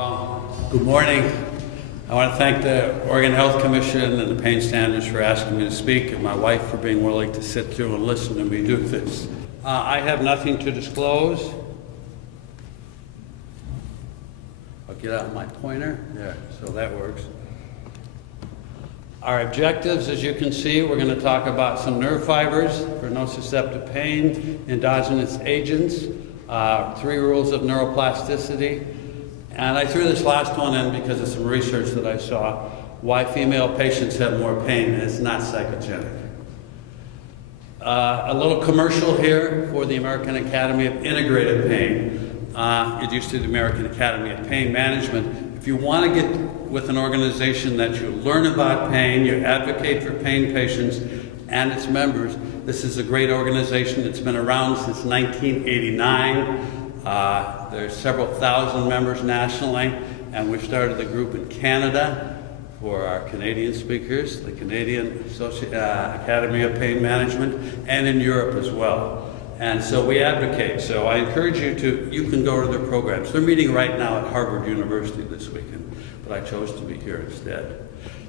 Well, good morning. I want to thank the Oregon Health Commission and the Pain Standards for asking me to speak, and my wife for being willing to sit through and listen to me do this. I have nothing to disclose. I'll get out my pointer. There, so that works. Our objectives, as you can see, we're going to talk about some nerve fibers for nociceptive pain, endogenous agents, 3 rules of neuroplasticity. And I threw this last one in because of some research that I saw, why female patients have more pain, and it's not psychogenic. A little commercial here for the American Academy of Integrative Pain. It used to be the American Academy of Pain Management. If you want to get with an organization that you learn about pain, you advocate for pain patients and its members, this is a great organization. It's been around since 1989. There's several thousand members nationally, and we've started the group in Canada for our Canadian speakers, the Canadian Academy of Pain Management, and in Europe as well. And so we advocate. So I encourage you can go to their programs. They're meeting right now at Harvard University this weekend, but I chose to be here instead.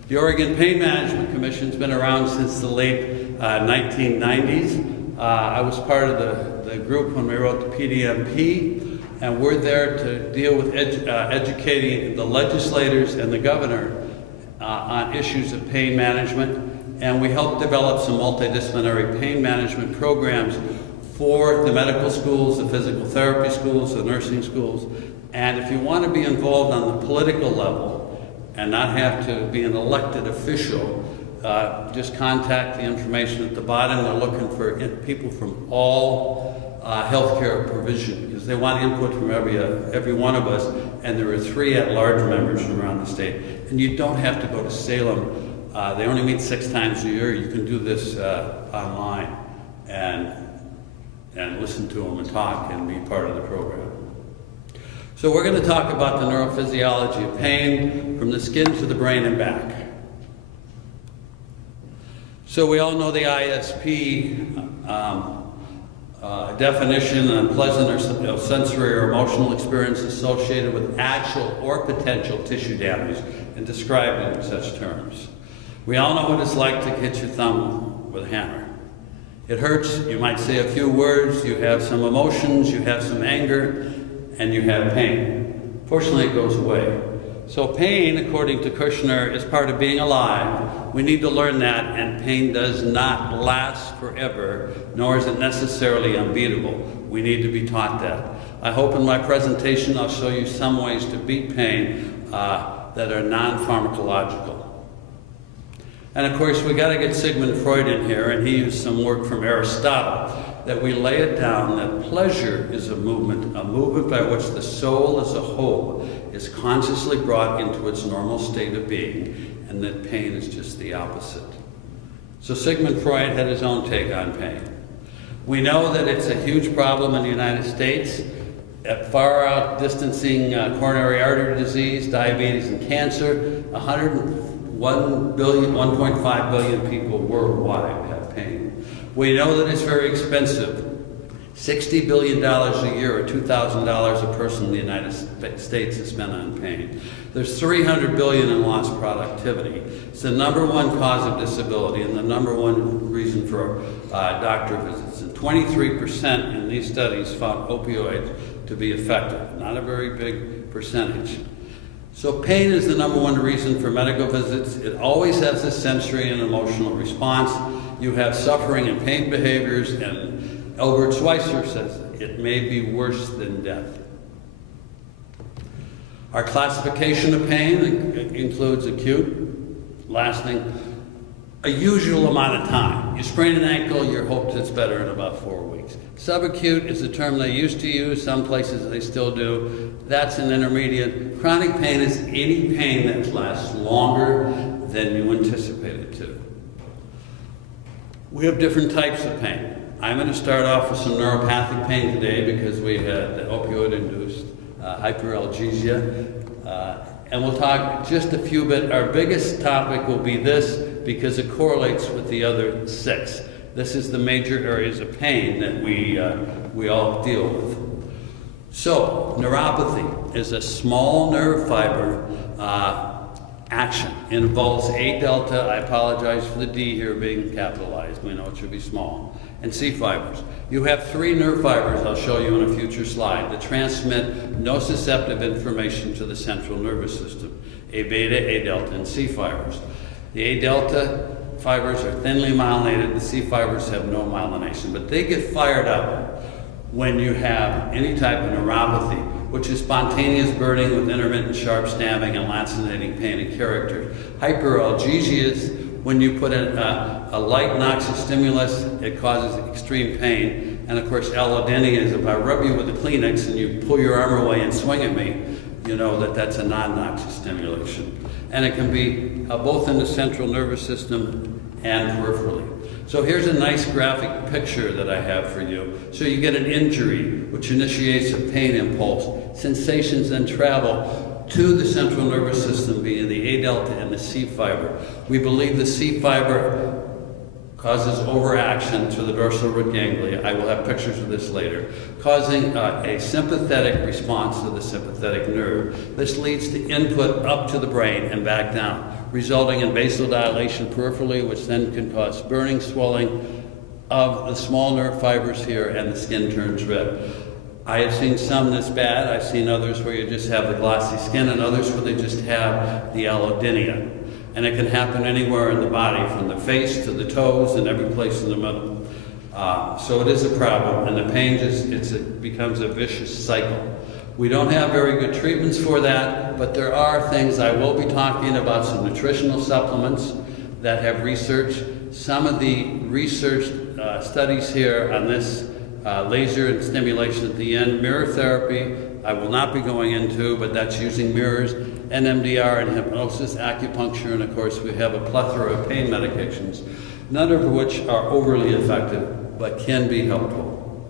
The Oregon Pain Management Commission's been around since the late 1990s. I was part of the group when we wrote the PDMP, and we're there to deal with educating the legislators and the governor on issues of pain management, and we help develop some multidisciplinary pain management programs for the medical schools, the physical therapy schools, the nursing schools. And if you want to be involved on the political level and not have to be an elected official, just contact the information at the bottom. They're looking for people from all healthcare provision because they want input from every one of us, and there are 3 at-large members from around the state. And you don't have to go to Salem. They only meet 6 times a year. You can do this online and listen to them and talk and be part of the program. So we're going to talk about the neurophysiology of pain from the skin to the brain and back. So we all know the ISP definition, an unpleasant or sensory or emotional experience associated with actual or potential tissue damage and described in such terms. We all know what it's like to hit your thumb with a hammer. It hurts, you might say a few words, you have some emotions, you have some anger, and you have pain. Fortunately, it goes away. So pain, according to Kushner, is part of being alive. We need to learn that, and pain does not last forever, nor is it necessarily unbeatable. We need to be taught that. I hope in my presentation I'll show you some ways to beat pain that are non-pharmacological. And of course, we got to get Sigmund Freud in here, and he used some work from Aristotle, that we lay it down that pleasure is a movement by which the soul as a whole is consciously brought into its normal state of being, and that pain is just the opposite. So Sigmund Freud had his own take on pain. We know that it's a huge problem in the United States, far outdistancing coronary artery disease, diabetes, and cancer. 1.5 billion people worldwide have pain. We know that it's very expensive. $60 billion a year, or $2,000 a person in the United States is spent on pain. There's $300 billion in lost productivity. It's the #1 cause of disability and the #1 reason for doctor visits. And 23% in these studies found opioids to be effective. Not a very big percentage. So pain is the #1 reason for medical visits. It always has a sensory and emotional response. You have suffering and pain behaviors, and Albert Schweitzer says it may be worse than death. Our classification of pain includes acute, lasting, a usual amount of time. You sprain an ankle, you're hoped it's better in about 4 weeks. Subacute is a term they used to use, some places they still do. That's an intermediate. Chronic pain is any pain that lasts longer than you anticipate it to. We have different types of pain. I'm going to start off with some neuropathic pain today because we had opioid-induced hyperalgesia. And we'll talk just a few bit. Our biggest topic will be this because it correlates with the other 6. This is the major areas of pain that we all deal with. So, neuropathy is a small nerve fiber action. It involves A delta, I apologize for the D here being capitalized, we know it should be small, and C fibers. You have 3 nerve fibers, I'll show you in a future slide, that transmit nociceptive information to the central nervous system. A beta, A delta, and C fibers. The A delta fibers are thinly myelinated, the C fibers have no myelination, but they get fired up when you have any type of neuropathy, which is spontaneous burning with intermittent sharp stabbing and lancinating pain and character. Hyperalgesia is when you put in a light noxious stimulus, it causes extreme pain. And of course, allodynia is if I rub you with a Kleenex and you pull your arm away and swing at me, you know that that's a non-noxious stimulation. And it can be both in the central nervous system and peripherally. So here's a nice graphic picture that I have for you. So you get an injury, which initiates a pain impulse. Sensations then travel to the central nervous system via the A delta and the C fiber. We believe the C fiber causes overaction to the dorsal root ganglia. I will have pictures of this later, causing a sympathetic response to the sympathetic nerve. This leads to input up to the brain and back down, resulting in vasodilation peripherally, which then can cause burning, swelling of the small nerve fibers here, and the skin turns red. I have seen some this bad. I've seen others where you just have the glossy skin, and others where they just have the allodynia. And it can happen anywhere in the body, from the face to the toes and every place in the middle. So it is a problem, and the pain it becomes a vicious cycle. We don't have very good treatments for that, but there are things. I will be talking about some nutritional supplements that have research. Some of the research studies here on this laser and stimulation at the end. Mirror therapy, I will not be going into, but that's using mirrors, NMDR and hypnosis, acupuncture, and of course we have a plethora of pain medications, none of which are overly effective, but can be helpful.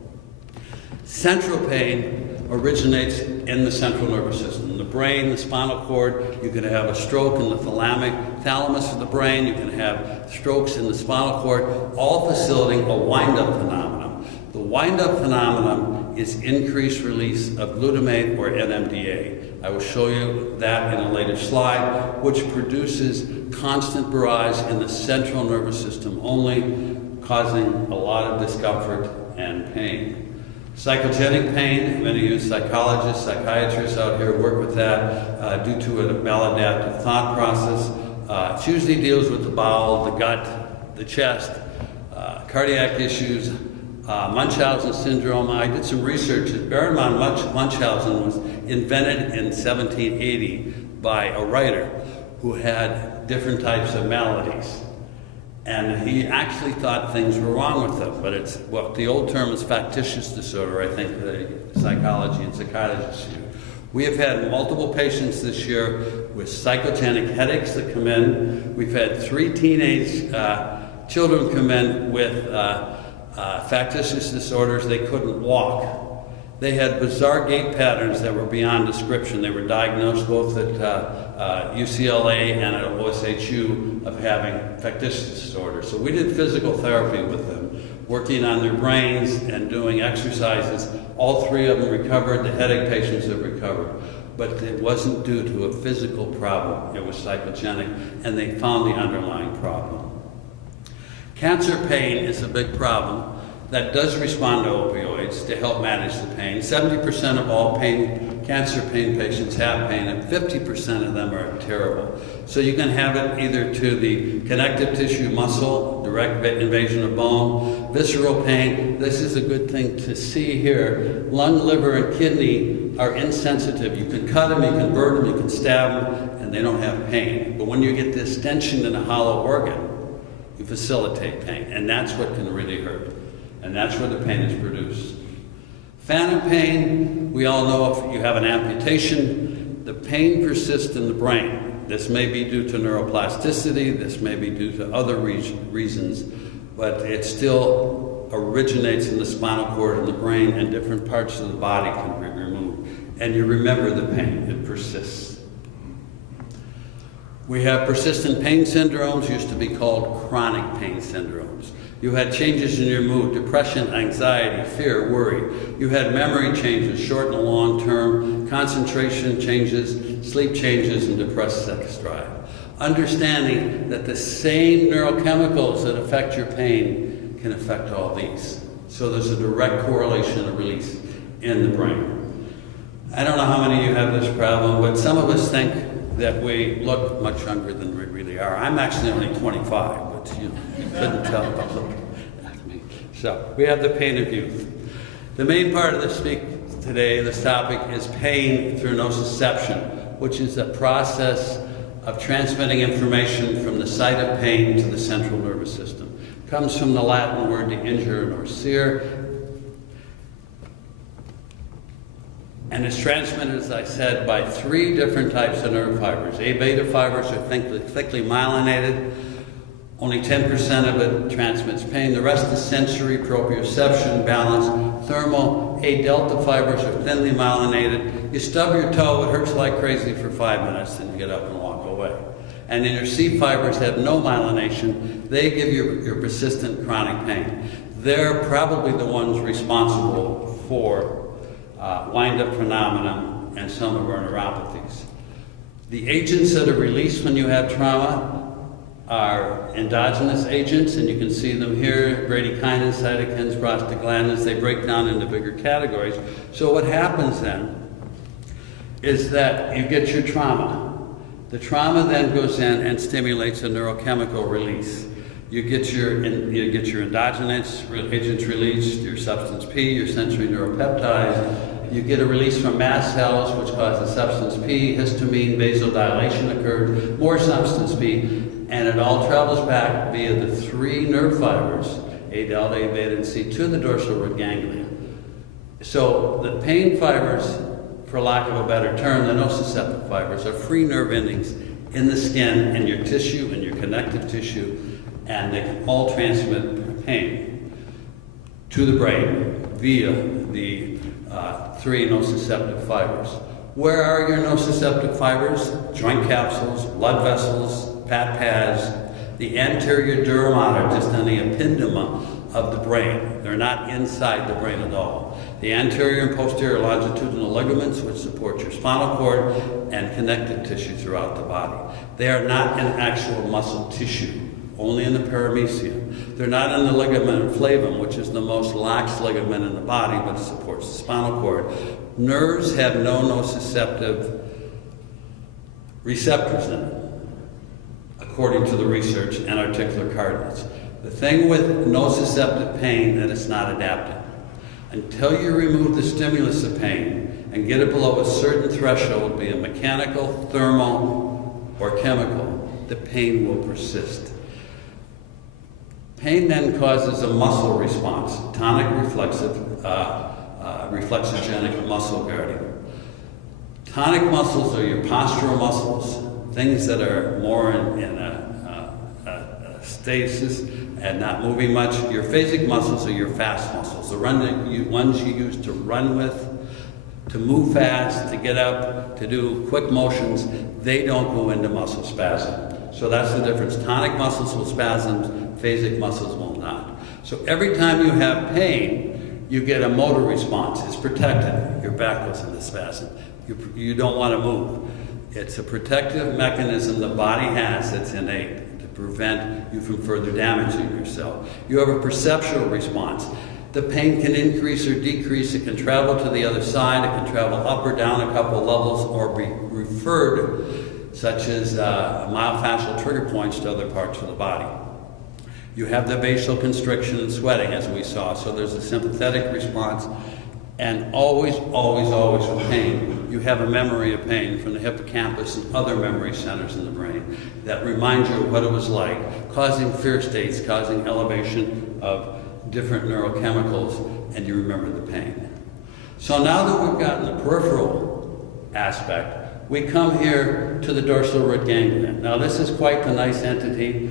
Central pain originates in the central nervous system. The brain, the spinal cord, you can have a stroke in the thalamus of the brain, you can have strokes in the spinal cord, all facilitating a wind-up phenomenon. The wind-up phenomenon is increased release of glutamate or NMDA. I will show you that in a later slide, which produces constant barrage in the central nervous system only, causing a lot of discomfort and pain. Psychogenic pain, many of you psychologists, psychiatrists out here work with that due to a maladaptive thought process. It usually deals with the bowel, the gut, the chest, cardiac issues, Munchausen syndrome. I did some research. Bear in mind, Munchausen was invented in 1780 by a writer who had different types of maladies. And he actually thought things were wrong with them, but it's what the old term is factitious disorder, I think the psychology and psychiatrists use. We have had multiple patients this year with psychogenic headaches that come in. We've had 3 teenage children come in with factitious disorders. They couldn't walk. They had bizarre gait patterns that were beyond description. They were diagnosed both at UCLA and at OSHU of having factitious disorder. So we did physical therapy with them, working on their brains and doing exercises. All 3 of them recovered. The headache patients have recovered. But it wasn't due to a physical problem. It was psychogenic, and they found the underlying problem. Cancer pain is a big problem that does respond to opioids to help manage the pain. 70% of all cancer pain patients have pain, and 50% of them are terrible. So you can have it either to the connective tissue, muscle, direct invasion of bone, visceral pain. This is a good thing to see here. Lung, liver, and kidney are insensitive. You can cut them, you can burn them, you can stab them, and they don't have pain. But when you get this tension in a hollow organ, you facilitate pain, and that's what can really hurt. And that's where the pain is produced. Phantom pain, we all know if you have an amputation, the pain persists in the brain. This may be due to neuroplasticity, this may be due to other reasons, but it still originates in the spinal cord and the brain, and different parts of the body can be removed. And you remember the pain, it persists. We have persistent pain syndromes, used to be called chronic pain syndromes. You had changes in your mood, depression, anxiety, fear, worry. You had memory changes, short and long term, concentration changes, sleep changes, and depressed sex drive. Understanding that the same neurochemicals that affect your pain can affect all these. So there's a direct correlation of release in the brain. I don't know how many of you have this problem, but some of us think that we look much younger than we really are. I'm actually only 25, but you couldn't tell by looking at me. So we have the pain of youth. The main part of this topic is pain through nociception, which is a process of transmitting information from the site of pain to the central nervous system. It comes from the Latin word to injure, nocere, and it's transmitted, as I said, by 3 different types of nerve fibers. A beta fibers are thickly myelinated. Only 10% of it transmits pain. The rest is sensory, proprioception, balance, thermal. A delta fibers are thinly myelinated. You stub your toe, it hurts like crazy for 5 minutes, then you get up and walk away. And then your C fibers have no myelination. They give you your persistent chronic pain. They're probably the ones responsible for wind-up phenomenon and some of our neuropathies. The agents that are released when you have trauma are endogenous agents, and you can see them here: bradykinin, cytokines, prostaglandins. They break down into bigger categories. So what happens then is that you get your trauma. The trauma then goes in and stimulates a neurochemical release. You get your endogenous agents released, your substance P, your sensory neuropeptides. You get a release from mast cells, which causes substance P, histamine, vasodilation occurs, more substance P, and it all travels back via the 3 nerve fibers, A delta, A beta, and C, to the dorsal root ganglia. So the pain fibers, for lack of a better term, the nociceptive fibers, are free nerve endings in the skin, in your tissue, in your connective tissue, and they can all transmit pain to the brain via the 3 nociceptive fibers. Where are your nociceptive fibers? Joint capsules, blood vessels, fat pads, the anterior dura mater, just on the ependymma of the brain. They're not inside the brain at all. The anterior and posterior longitudinal ligaments, which support your spinal cord and connective tissue throughout the body. They are not in actual muscle tissue, only in the paramecium. They're not in the ligament flavum, which is the most lax ligament in the body, but it supports the spinal cord. Nerves have no nociceptive receptors in it, according to the research, and articular cartilage. The thing with nociceptive pain, that it's not adaptive. Until you remove the stimulus of pain and get it below a certain threshold, be it mechanical, thermal, or chemical, the pain will persist. Pain then causes a muscle response, tonic reflexogenic muscle guarding. Tonic muscles are your postural muscles, things that are more in a stasis and not moving much. Your phasic muscles are your fast muscles, the ones you use to run with, to move fast, to get up, to do quick motions. They don't go into muscle spasm. So that's the difference. Tonic muscles will spasm, phasic muscles will not. So every time you have pain, you get a motor response. It's protective. Your back goes into spasm. You don't want to move. It's a protective mechanism the body has that's innate to prevent you from further damaging yourself. You have a perceptual response. The pain can increase or decrease. It can travel to the other side. It can travel up or down a couple of levels or be referred, such as myofascial trigger points, to other parts of the body. You have the facial constriction and sweating, as we saw. So there's a sympathetic response. And always, always, always with pain, you have a memory of pain from the hippocampus and other memory centers in the brain that remind you of what it was like, causing fear states, causing elevation of different neurochemicals, and you remember the pain. So now that we've gotten the peripheral aspect, we come here to the dorsal root ganglia. Now this is quite the nice entity.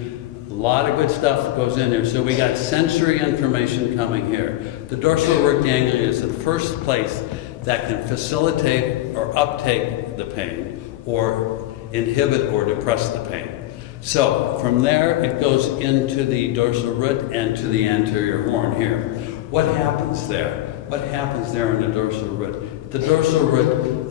A lot of good stuff goes in there. So we got sensory information coming here. The dorsal root ganglia is the first place that can facilitate or uptake the pain, or inhibit or depress the pain. So from there, it goes into the dorsal root and to the anterior horn here. What happens there? What happens there in the dorsal root? The dorsal root,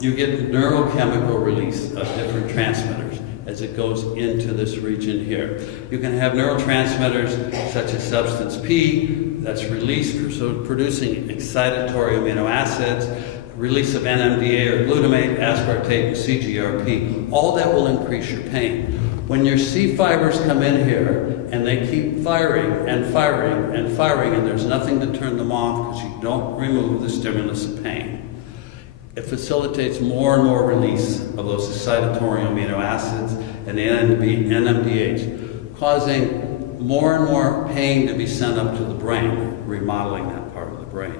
you get neurochemical release of different transmitters as it goes into this region here. You can have neurotransmitters such as substance P that's released, producing excitatory amino acids, release of NMDA or glutamate, aspartate, and CGRP. All that will increase your pain. When your C fibers come in here and they keep firing and firing and firing and there's nothing to turn them off because you don't remove the stimulus of pain, it facilitates more and more release of those excitatory amino acids and NMDAs, causing more and more pain to be sent up to the brain, remodeling that part of the brain.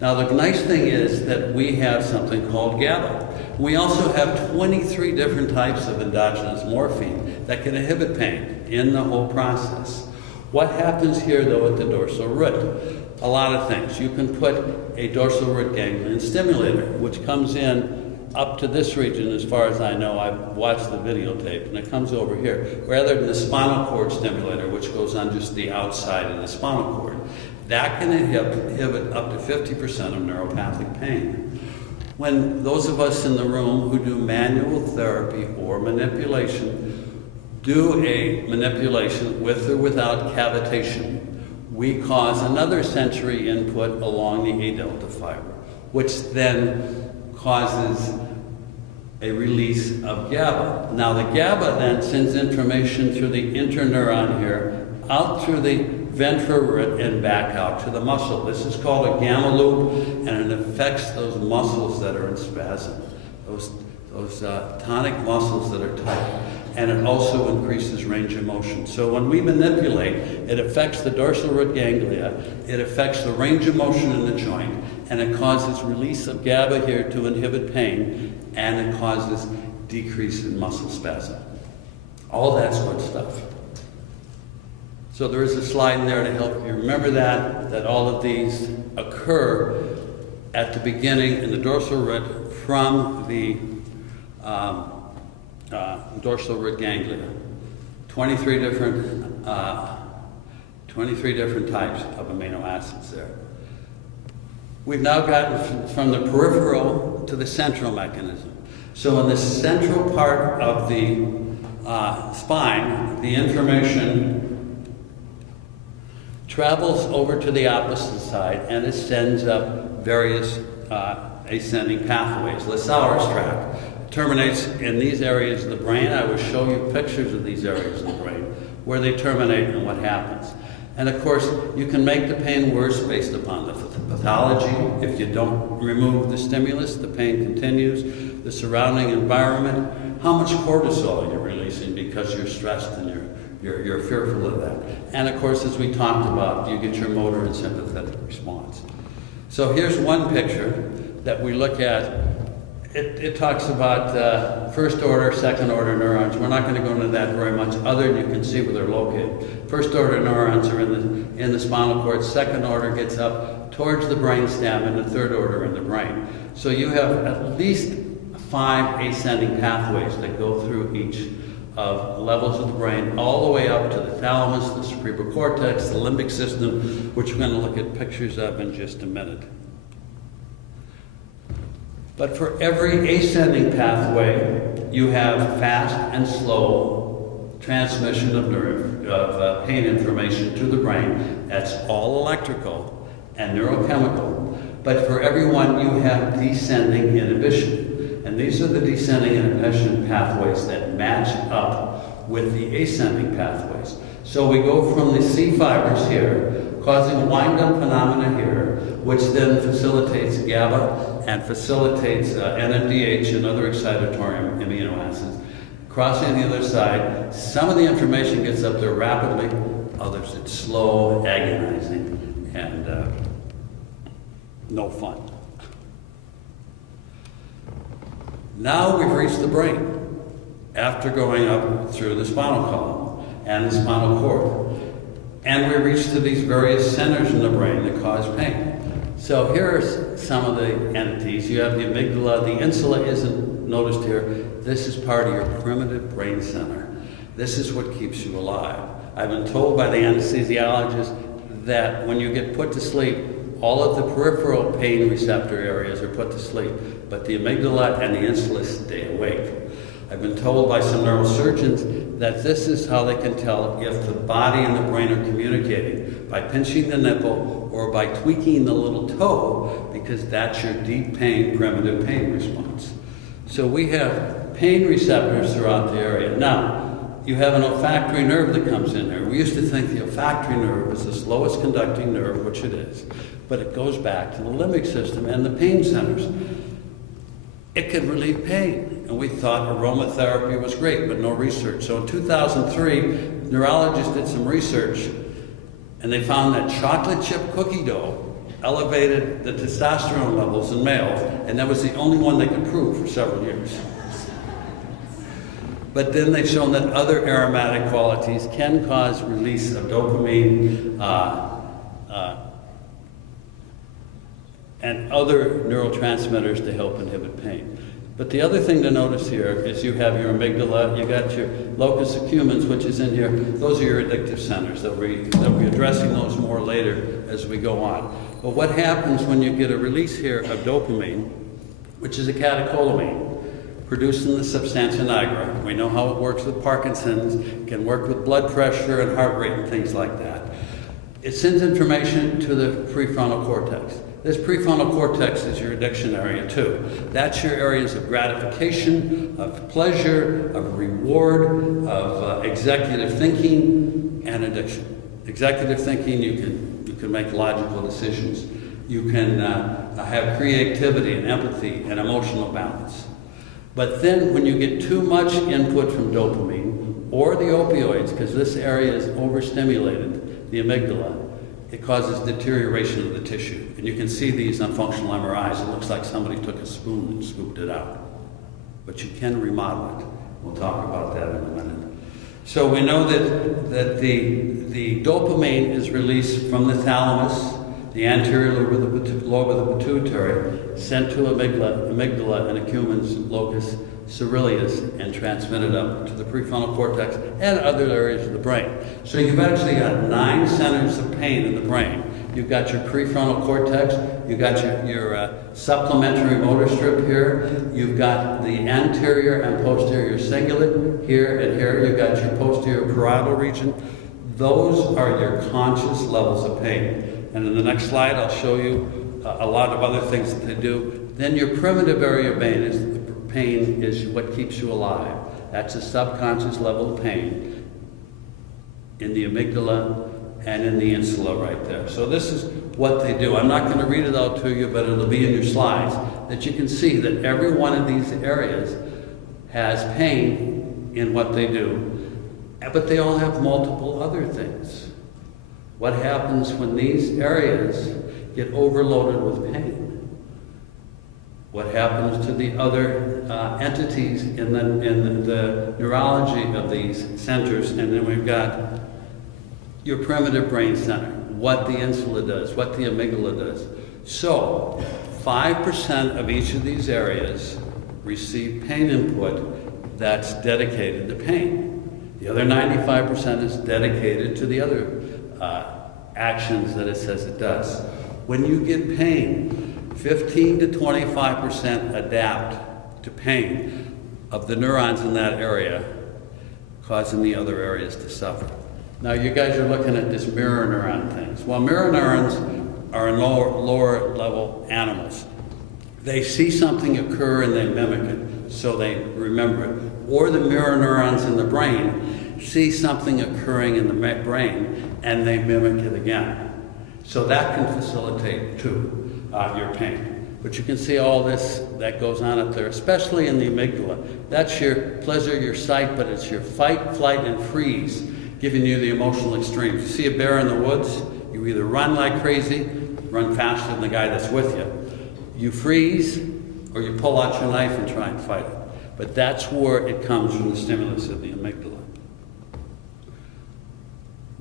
Now the nice thing is that we have something called GABA. We also have 23 different types of endogenous morphine that can inhibit pain in the whole process. What happens here though at the dorsal root? A lot of things. You can put a dorsal root ganglion stimulator, which comes in up to this region as far as I know. I've watched the videotape, and it comes over here, rather than the spinal cord stimulator, which goes on just the outside of the spinal cord. That can inhibit up to 50% of neuropathic pain. When those of us in the room who do manual therapy or manipulation do a manipulation with or without cavitation, we cause another sensory input along the A delta fiber, which then causes a release of GABA. Now the GABA then sends information through the interneuron here, out through the ventral root and back out to the muscle. This is called a gamma loop, and it affects those muscles that are in spasm, those tonic muscles that are tight. And it also increases range of motion. So when we manipulate, it affects the dorsal root ganglia, it affects the range of motion in the joint, and it causes release of GABA here to inhibit pain, and it causes decrease in muscle spasm. All that's good stuff. So there is a slide in there to help you remember that all of these occur at the beginning in the dorsal root from the dorsal root ganglia. 23 different types of amino acids there. We've now gotten from the peripheral to the central mechanism. So in the central part of the spine, the information travels over to the opposite side and it sends up various ascending pathways. Lasauer's tract terminates in these areas of the brain. I will show you pictures of these areas of the brain where they terminate and what happens. And of course, you can make the pain worse based upon the pathology. If you don't remove the stimulus, the pain continues. The surrounding environment, how much cortisol you're releasing because you're stressed and you're fearful of that. And of course, as we talked about, you get your motor and sympathetic response. So here's one picture that we look at. It talks about first order, second order neurons. We're not going to go into that very much, other than you can see where they're located. First order neurons are in the spinal cord. Second order gets up towards the brainstem, and the third order in the brain. So you have at least 5 ascending pathways that go through each of levels of the brain, all the way up to the thalamus, the cerebral cortex, the limbic system, which we're going to look at pictures of in just a minute. But for every ascending pathway, you have fast and slow transmission of pain information to the brain. That's all electrical and neurochemical. But for every one, you have descending inhibition. And these are the descending inhibition pathways that match up with the ascending pathways. So we go from the C fibers here, causing wind-up phenomena here, which then facilitates GABA and facilitates NMDH and other excitatory amino acids. Crossing the other side, some of the information gets up there rapidly, others it's slow, agonizing, and no fun. Now we've reached the brain after going up through the spinal column and the spinal cord. And we reach to these various centers in the brain that cause pain. So here are some of the entities. You have the amygdala. The insula isn't noticed here. this is part of your primitive brain center. This is what keeps you alive. I've been told by the anesthesiologist that when you get put to sleep, all of the peripheral pain receptor areas are put to sleep, but the amygdala and the insula stay awake. I've been told by some neurosurgeons that this is how they can tell if the body and the brain are communicating, by pinching the nipple or by tweaking the little toe, because that's your deep pain, primitive pain response. So we have pain receptors throughout the area. Now, you have an olfactory nerve that comes in there. We used to think the olfactory nerve was the slowest conducting nerve, which it is, but it goes back to the limbic system and the pain centers. It could relieve pain, and we thought aromatherapy was great, but no research. So in 2003, neurologists did some research, and they found that chocolate chip cookie dough elevated the testosterone levels in males, and that was the only one they could prove for several years. But then they've shown that other aromatic qualities can cause release of dopamine and other neurotransmitters to help inhibit pain. But the other thing to notice here is you have your amygdala, you got your locus accumbens, which is in here. Those are your addictive centers. They'll be addressing those more later as we go on. But what happens when you get a release here of dopamine, which is a catecholamine, produced in the substantia nigra. We know how it works with Parkinson's, it can work with blood pressure and heart rate and things like that. It sends information to the prefrontal cortex. This prefrontal cortex is your addiction area too. That's your areas of gratification, of pleasure, of reward, of executive thinking, and addiction. Executive thinking, you can make logical decisions. You can have creativity and empathy and emotional balance. But then when you get too much input from dopamine or the opioids, because this area is overstimulated, the amygdala, it causes deterioration of the tissue. And you can see these on functional MRIs. It looks like somebody took a spoon and scooped it out. But you can remodel it. We'll talk about that in a minute. So we know that the dopamine is released from the thalamus, the anterior lobe of the pituitary, sent to amygdala and accumbens locus ceruleus, and transmitted up to the prefrontal cortex and other areas of the brain. So you've actually got 9 centers of pain in the brain. You've got your prefrontal cortex, you've got your supplementary motor strip here, you've got the anterior and posterior cingulate here and here, you've got your posterior parietal region. Those are your conscious levels of pain. And in the next slide, I'll show you a lot of other things that they do. Then your primitive area of pain is what keeps you alive. That's a subconscious level of pain in the amygdala and in the insula right there. So this is what they do. I'm not going to read it out to you, but it'll be in your slides, that you can see that every one of these areas has pain in what they do, but they all have multiple other things. What happens when these areas get overloaded with pain? What happens to the other entities in the neurology of these centers? And then we've got your primitive brain center, what the insula does, what the amygdala does. So 5% of each of these areas receive pain input that's dedicated to pain. The other 95% is dedicated to the other actions that it says it does. When you get pain, 15 to 25% adapt to pain of the neurons in that area, causing the other areas to suffer. Now you guys are looking at this mirror neuron things. Well, mirror neurons are in lower level animals. They see something occur and they mimic it, so they remember it. Or the mirror neurons in the brain see something occurring in the brain and they mimic it again. So that can facilitate too, your pain. But you can see all this that goes on up there, especially in the amygdala. That's your pleasure, your sight, but it's your fight, flight, and freeze, giving you the emotional extremes. You see a bear in the woods, you either run like crazy, run faster than the guy that's with you. You freeze, or you pull out your knife and try and fight it. But that's where it comes from, the stimulus of the amygdala.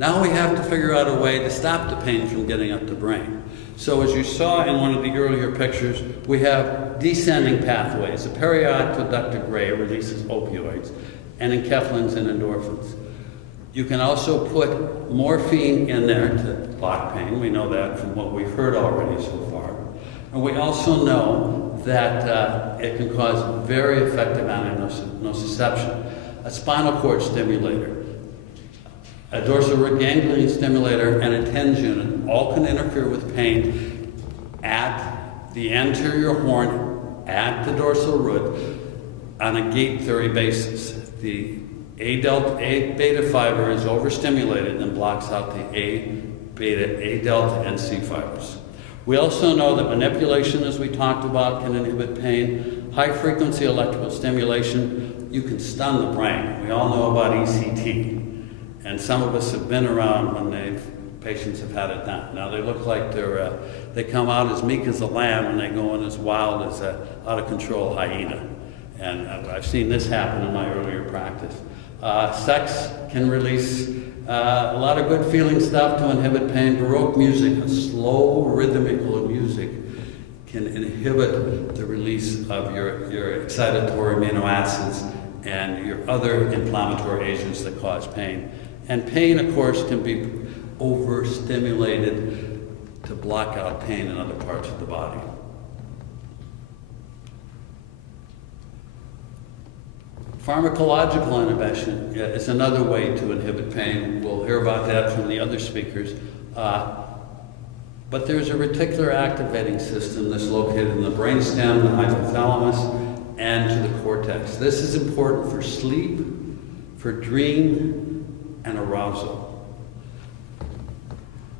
Now we have to figure out a way to stop the pain from getting up the brain. So as you saw in one of the earlier pictures, we have descending pathways. The periaqueductal gray releases opioids, and enkephalins and endorphins. You can also put morphine in there to block pain. We know that from what we've heard already so far. And we also know that it can cause very effective antinociception. A spinal cord stimulator, a dorsal root ganglion stimulator, and a TENS unit all can interfere with pain at the anterior horn, at the dorsal root, on a gate theory basis. The A beta fiber is overstimulated and blocks out the A delta, and C fibers. We also know that manipulation, as we talked about, can inhibit pain. High frequency electrical stimulation, you can stun the brain. We all know about ECT. And some of us have been around when patients have had it done. Now they look like they come out as meek as a lamb and they go in as wild as an out of control hyena. And I've seen this happen in my earlier practice. Sex can release a lot of good feeling stuff to inhibit pain. Baroque music, a slow rhythmical music, can inhibit the release of your excitatory amino acids and your other inflammatory agents that cause pain. And pain, of course, can be overstimulated to block out pain in other parts of the body. Pharmacological inhibition is another way to inhibit pain. We'll hear about that from the other speakers. But there's a reticular activating system that's located in the brainstem, the hypothalamus, and to the cortex. This is important for sleep, for dream, and arousal.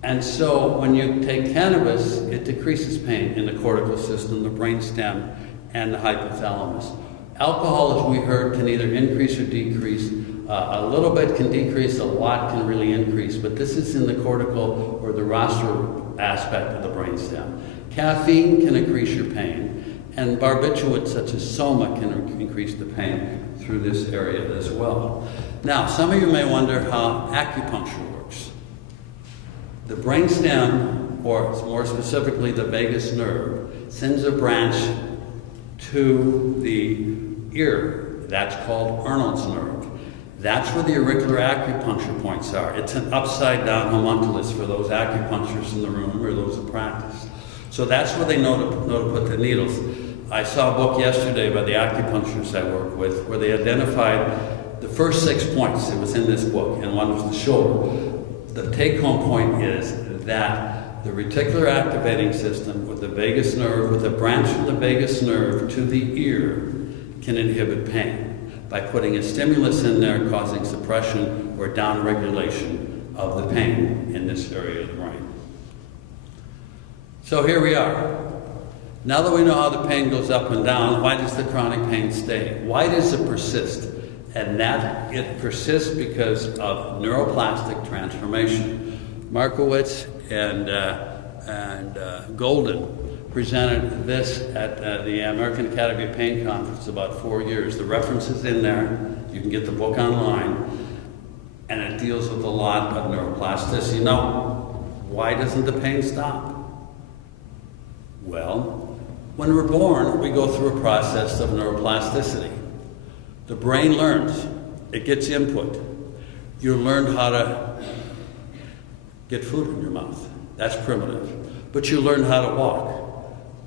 And so when you take cannabis, it decreases pain in the cortical system, the brainstem, and the hypothalamus. Alcohol, as we heard, can either increase or decrease. A little bit can decrease, a lot can really increase, but this is in the cortical or the rostral aspect of the brainstem. Caffeine can increase your pain, and barbiturates such as soma can increase the pain through this area as well. Now, some of you may wonder how acupuncture works. The brainstem, or more specifically the vagus nerve, sends a branch to the ear. That's called Arnold's nerve. That's where the auricular acupuncture points are. It's an upside down homunculus for those acupuncturists in the room or those who practice. So that's where they know to put the needles. I saw a book yesterday by the acupuncturists I work with where they identified the first 6 points. It was in this book, and one was the shoulder. The take-home point is that the reticular activating system with the vagus nerve, with a branch from the vagus nerve to the ear, can inhibit pain by putting a stimulus in there causing suppression or downregulation of the pain in this area of the brain. So here we are. Now that we know how the pain goes up and down, why does the chronic pain stay? Why does it persist? And that it persists because of neuroplastic transformation. Markowitz and Golden presented this at the American Academy of Pain Conference about 4 years. The reference is in there. You can get the book online. And it deals with a lot of neuroplasticity. Now, why doesn't the pain stop? Well, when we're born, we go through a process of neuroplasticity. The brain learns. It gets input. You learn how to get food in your mouth. That's primitive. But you learn how to walk.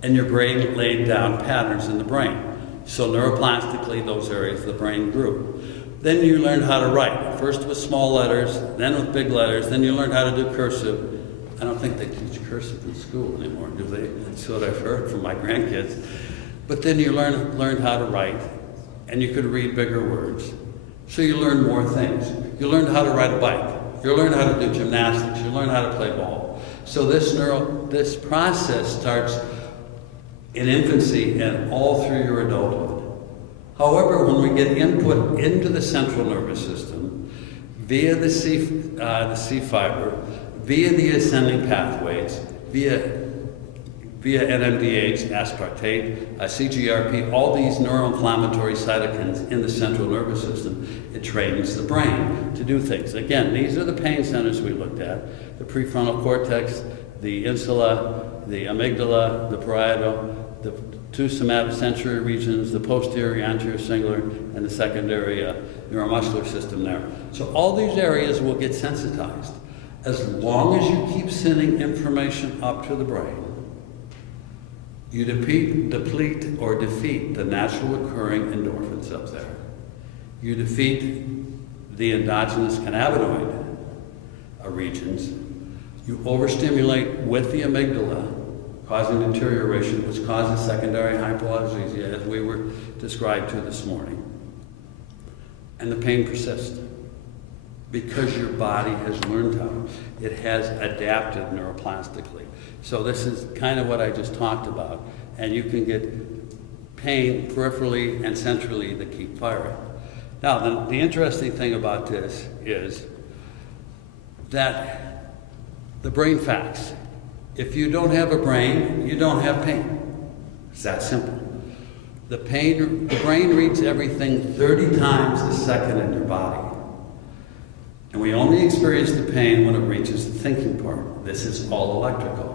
And your brain laid down patterns in the brain. So neuroplastically, those areas of the brain grew. Then you learned how to write. First with small letters, then with big letters. Then you learned how to do cursive. I don't think they teach cursive in school anymore, do they? That's what I've heard from my grandkids. But then you learned how to write, and you could read bigger words. So you learned more things. You learned how to ride a bike. You learned how to do gymnastics. You learned how to play ball. So this process starts in infancy and all through your adulthood. However, when we get input into the central nervous system via the C fiber, via the ascending pathways, via via NMDH, aspartate, CGRP, all these neuroinflammatory cytokines in the central nervous system. It trains the brain to do things. Again, these are the pain centers we looked at: the prefrontal cortex, the insula, the amygdala, the parietal, the two somatosensory regions, the posterior anterior cingulate, and the secondary neuromuscular system there. So all these areas will get sensitized. As long as you keep sending information up to the brain, you deplete or defeat the natural occurring endorphins up there. You defeat the endogenous cannabinoid regions. You overstimulate with the amygdala, causing deterioration, which causes secondary hypoalgesia, as we were described to this morning. And the pain persists because your body has learned how. It has adapted neuroplastically. So this is kind of what I just talked about. And you can get pain peripherally and centrally that keep firing. Now, the interesting thing about this is that the brain facts. If you don't have a brain, you don't have pain. It's that simple. The brain reads everything 30 times a second in your body. And we only experience the pain when it reaches the thinking part. This is all electrical.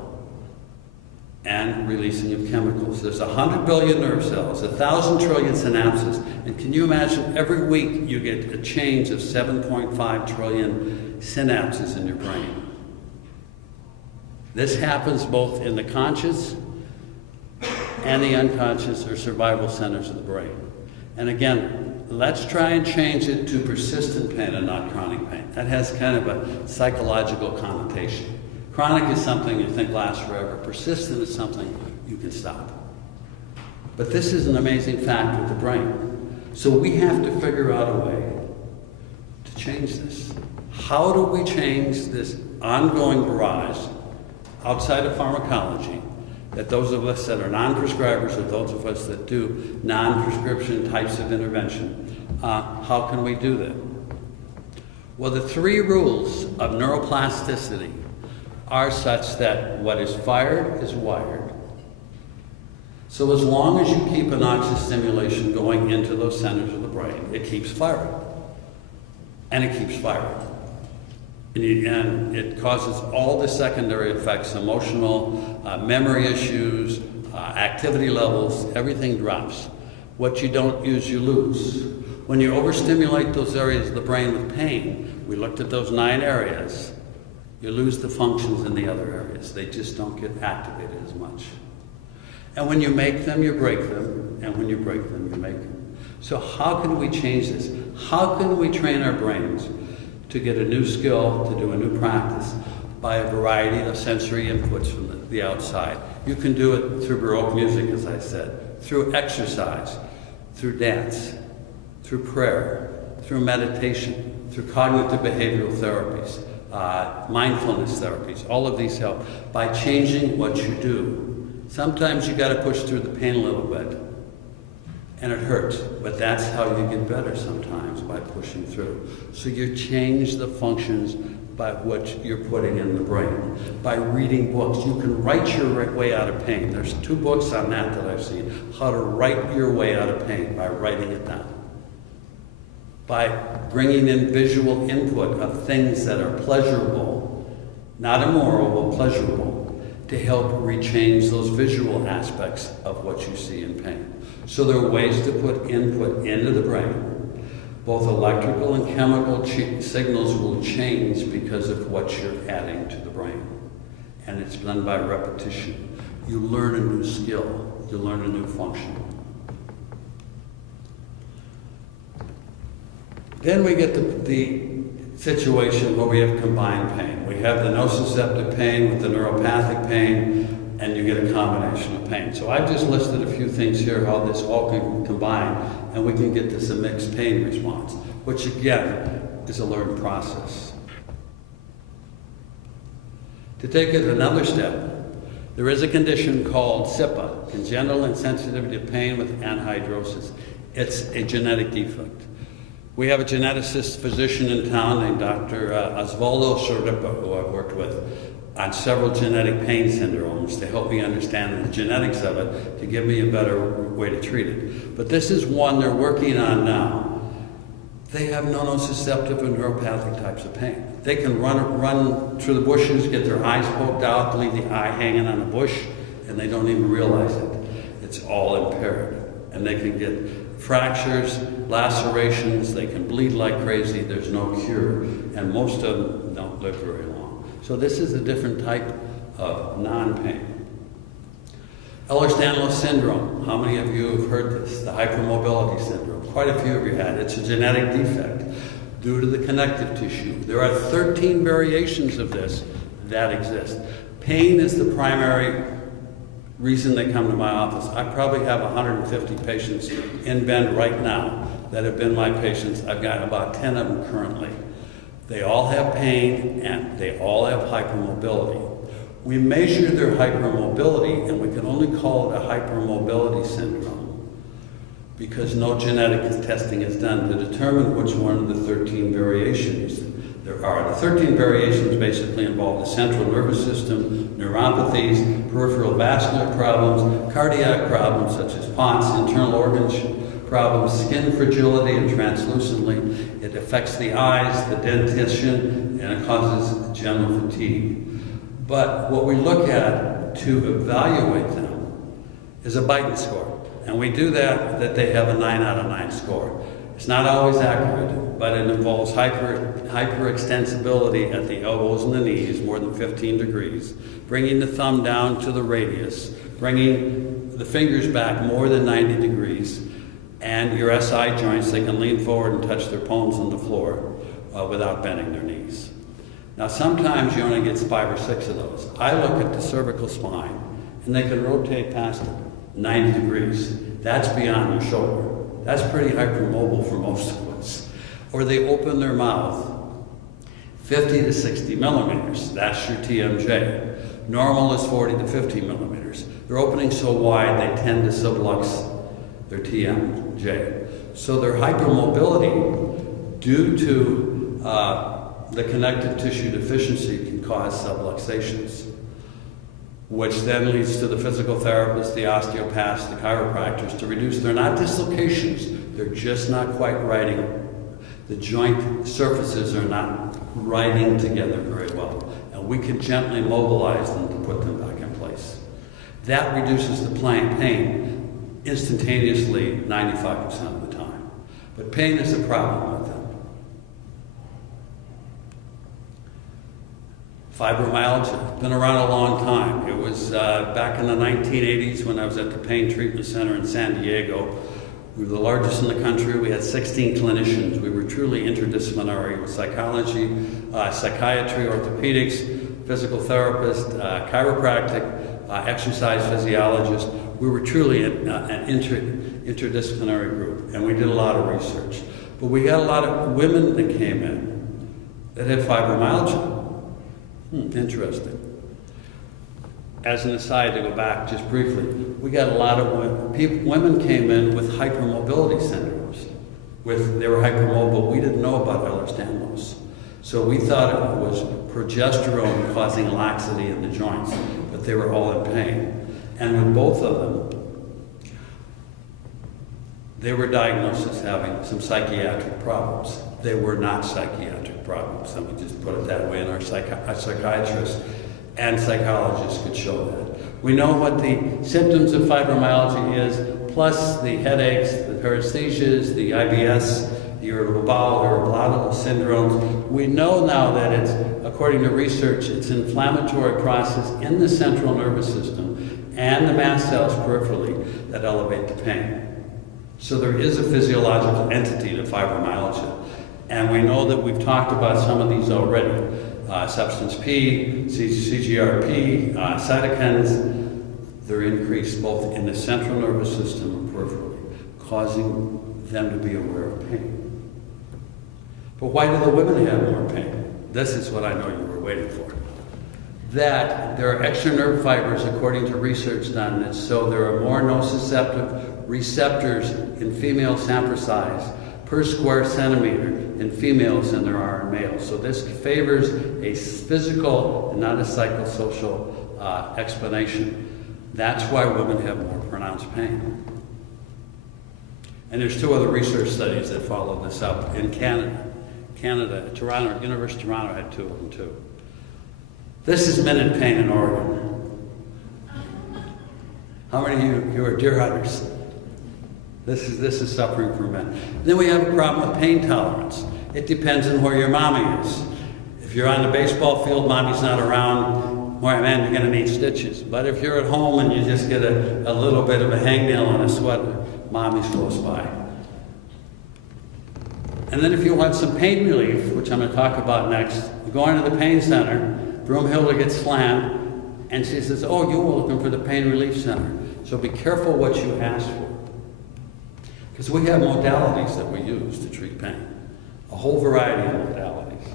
And releasing of chemicals. There's 100 billion nerve cells, 1,000 trillion synapses. And can you imagine every week you get a change of 7.5 trillion synapses in your brain? This happens both in the conscious and the unconscious or survival centers of the brain. And again, let's try and change it to persistent pain and not chronic pain. That has kind of a psychological connotation. Chronic is something you think lasts forever. Persistent is something you can stop. But this is an amazing fact with the brain. So we have to figure out a way to change this. How do we change this ongoing barrage outside of pharmacology, that those of us that are non-prescribers or those of us that do non-prescription types of intervention, how can we do that? Well, the three rules of neuroplasticity are such that what is fired is wired. So as long as you keep a noxious stimulation going into those centers of the brain, it keeps firing. And it keeps firing. And it causes all the secondary effects: emotional, memory issues, activity levels, everything drops. What you don't use, you lose. When you overstimulate those areas of the brain with pain, we looked at those 9 areas, you lose the functions in the other areas. They just don't get activated as much. And when you make them, you break them. And when you break them, you make them. So how can we change this? How can we train our brains to get a new skill, to do a new practice by a variety of sensory inputs from the outside? You can do it through Baroque music, as I said, through exercise, through dance, through prayer, through meditation, through cognitive behavioral therapies, mindfulness therapies. All of these help by changing what you do. Sometimes you got to push through the pain a little bit, and it hurts, but that's how you get better sometimes, by pushing through. So you change the functions by what you're putting in the brain. By reading books, you can write your way out of pain. There's 2 books on that I've seen. How to write your way out of pain, by writing it down. By bringing in visual input of things that are pleasurable, not immoral, but pleasurable, to help rechange those visual aspects of what you see in pain. So there are ways to put input into the brain. Both electrical and chemical signals will change because of what you're adding to the brain. And it's done by repetition. You learn a new skill. You learn a new function. Then we get the situation where we have combined pain. We have the nociceptive pain with the neuropathic pain, and you get a combination of pain. So I've just listed a few things here, how this all can combine, and we can get this a mixed pain response, which again is a learned process. To take it another step, there is a condition called CIPA, congenital insensitivity to pain with anhidrosis. It's a genetic defect, We have a geneticist physician in town named Dr. Osvaldo Soripa, who I've worked with on several genetic pain syndromes to help me understand the genetics of it, to give me a better way to treat it. But this is one they're working on now. They have nociceptive and neuropathic types of pain. They can run through the bushes, get their eyes poked out, leave the eye hanging on a bush, and they don't even realize it. It's all impaired. And they can get fractures, lacerations, they can bleed like crazy, there's no cure, and most of them don't live very long. So this is a different type of non-pain. Ehlers-Danlos syndrome. How many of you have heard this? The hypermobility syndrome. Quite a few of you had. It's a genetic defect due to the connective tissue. There are 13 variations of this that exist. Pain is the primary reason they come to my office. I probably have 150 patients in Bend right now that have been my patients. I've got about 10 of them currently. They all have pain and they all have hypermobility. We measure their hypermobility, and we can only call it a hypermobility syndrome because no genetic testing is done to determine which one of the 13 variations there are. The 13 variations basically involve the central nervous system, neuropathies, peripheral vascular problems, cardiac problems such as POTS, internal organs problems, skin fragility and translucency. It affects the eyes, the dentition, and it causes general fatigue. But what we look at to evaluate them is a Beighton score. And we do that they have a 9 out of 9 score. It's not always accurate, but it involves hyperextensibility at the elbows and the knees, more than 15 degrees, bringing the thumb down to the radius, bringing the fingers back more than 90 degrees, and your SI joints, they can lean forward and touch their palms on the floor without bending their knees. Now sometimes you only get 5 or 6 of those. I look at the cervical spine, and they can rotate past it 90 degrees. That's beyond your shoulder. That's pretty hypermobile for most of us. Or they open their mouth 50 to 60 millimeters. That's your TMJ. Normal is 40 to 50 millimeters. They're opening so wide they tend to sublux their TMJ. So their hypermobility, due to the connective tissue deficiency, can cause subluxations, which then leads to the physical therapists, the osteopaths, the chiropractors to reduce. They're not dislocations, they're just not quite riding. The joint surfaces are not riding together very well. And we can gently mobilize them to put them back in place. That reduces the pain instantaneously 95% of the time. But pain is a problem with them. Fibromyalgia, been around a long time. It was back in the 1980s when I was at the Pain Treatment Center in San Diego. We were the largest in the country. We had 16 clinicians. We were truly interdisciplinary with psychology, psychiatry, orthopedics, physical therapist, chiropractic, exercise physiologist. We were truly an interdisciplinary group, and we did a lot of research. But we had a lot of women that came in that had fibromyalgia. Interesting. As an aside, to go back just briefly, we got a lot of women came in with hypermobility syndromes. They were hypermobile. We didn't know about Ehlers-Danlos. So we thought it was progesterone causing laxity in the joints, but they were all in pain. And with both of them, they were diagnosed as having some psychiatric problems. They were not psychiatric problems. Let me just put it that way, and our psychiatrists and psychologists could show that. We know what the symptoms of fibromyalgia is, plus the headaches, the paresthesias, the IBS, the irritable bowel, irritable syndromes. We know now that it's, according to research, it's an inflammatory process in the central nervous system and the mast cells peripherally that elevate the pain. So there is a physiological entity to fibromyalgia. And we know that we've talked about some of these already. Substance P, CGRP, cytokines, they're increased both in the central nervous system and peripherally, causing them to be aware of pain. But why do the women have more pain? This is what I know you were waiting for. That there are extra nerve fibers, according to research done, that so there are more nociceptive receptors in female sample size per square centimeter in females than there are in males. So this favors a physical and not a psychosocial explanation. That's why women have more pronounced pain. And there's 2 other research studies that follow this up in Canada. Toronto, University of Toronto had 2 of them too. This is men in pain in Oregon. How many of you are deer hunters? This is suffering for men. Then we have a problem with pain tolerance. It depends on where your mommy is. If you're on the baseball field, mommy's not around, well, man, you're going to need stitches. But if you're at home and you just get a little bit of a hangnail on a sweater, mommy's close by. And then if you want some pain relief, which I'm going to talk about next, you go into the pain center, Broomhilda gets slammed, and she says, oh, you were looking for the pain relief center. So be careful what you ask for. Because we have modalities that we use to treat pain. A whole variety of modalities.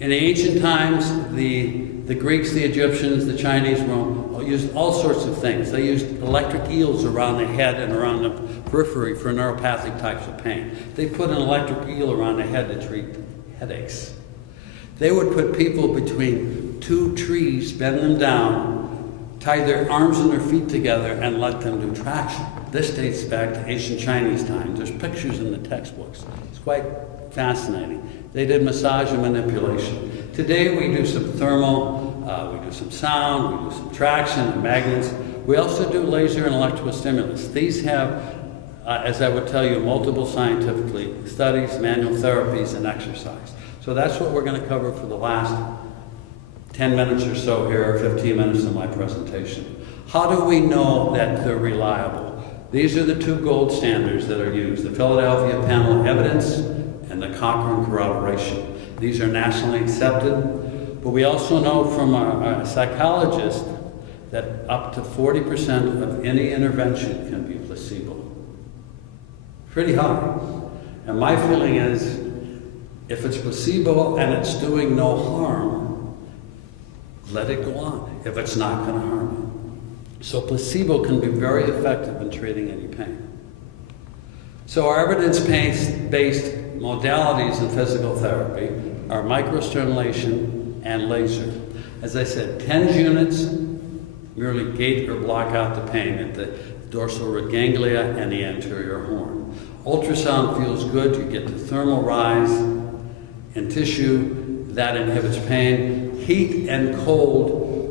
In the ancient times, the Greeks, the Egyptians, the Chinese used all sorts of things. They used electric eels around the head and around the periphery for neuropathic types of pain. They put an electric eel around the head to treat headaches. They would put people between 2 trees, bend them down, tie their arms and their feet together, and let them do traction. This dates back to ancient Chinese times. There's pictures in the textbooks. It's quite fascinating. They did massage and manipulation. Today we do some thermal, we do some sound, we do some traction and magnets. We also do laser and electrical stimulus. These have, as I would tell you, multiple scientific studies, manual therapies, and exercise. So that's what we're going to cover for the last 10 minutes or so here, 15 minutes of my presentation. How do we know that they're reliable? These are the 2 gold standards that are used, the Philadelphia Panel of Evidence and the Cochrane corroboration. These are nationally accepted, but we also know from our psychologist that up to 40% of any intervention can be placebo. Pretty high. And my feeling is, if it's placebo and it's doing no harm, let it go on, if it's not going to harm you. So placebo can be very effective in treating any pain. So our evidence-based modalities in physical therapy are microstimulation and laser. As I said, TENS units merely gate or block out the pain at the dorsal root ganglia and the anterior horn. Ultrasound feels good. You get the thermal rise in tissue. That inhibits pain. Heat and cold,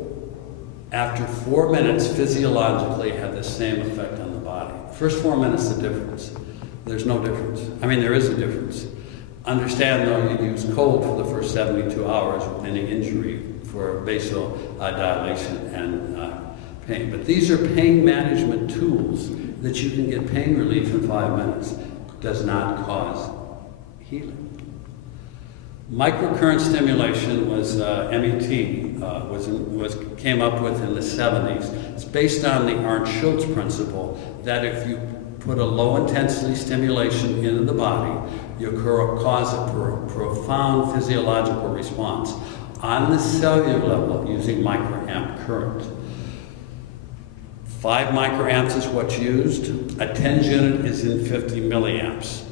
after 4 minutes, physiologically have the same effect on the body. First 4 minutes, the difference. There's no difference. I mean, there is a difference. Understand, though, you use cold for the first 72 hours with any injury for vasodilation and pain. But these are pain management tools that you can get pain relief in 5 minutes. It does not cause healing. Microcurrent stimulation was MET came up with in the 70s. It's based on the Arndt-Schultz principle that if you put a low intensity stimulation into the body, you cause a profound physiological response on the cellular level using microamp current. 5 microamps is what's used. A TENS unit is in 50 milliamps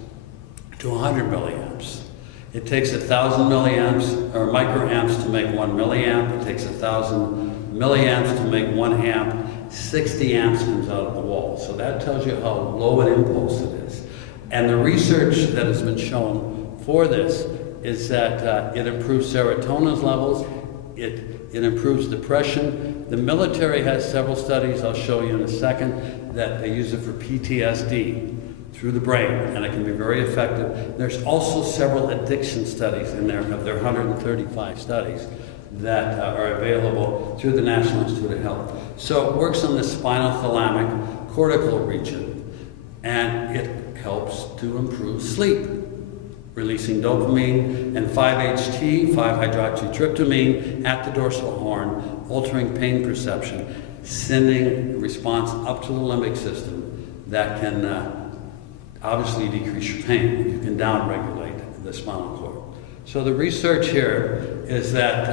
to 100 milliamps. It takes 1,000 milliamps or microamps to make 1 milliamp. It takes 1,000 milliamps to make 1 amp. 60 amps comes out of the wall. So that tells you how low an impulse it is. And the research that has been shown for this is that it improves serotonin levels. It improves depression. The military has several studies, I'll show you in a second, that they use it for PTSD through the brain, and it can be very effective. There's also several addiction studies in there, of their 135 studies, that are available through the National Institute of Health. So it works on the spinal thalamic cortical region, and it helps to improve sleep, releasing dopamine and 5-HT, 5-hydroxytryptamine, at the dorsal horn, altering pain perception, sending response up to the limbic system that can obviously decrease your pain. You can downregulate the spinal cord. So the research here is that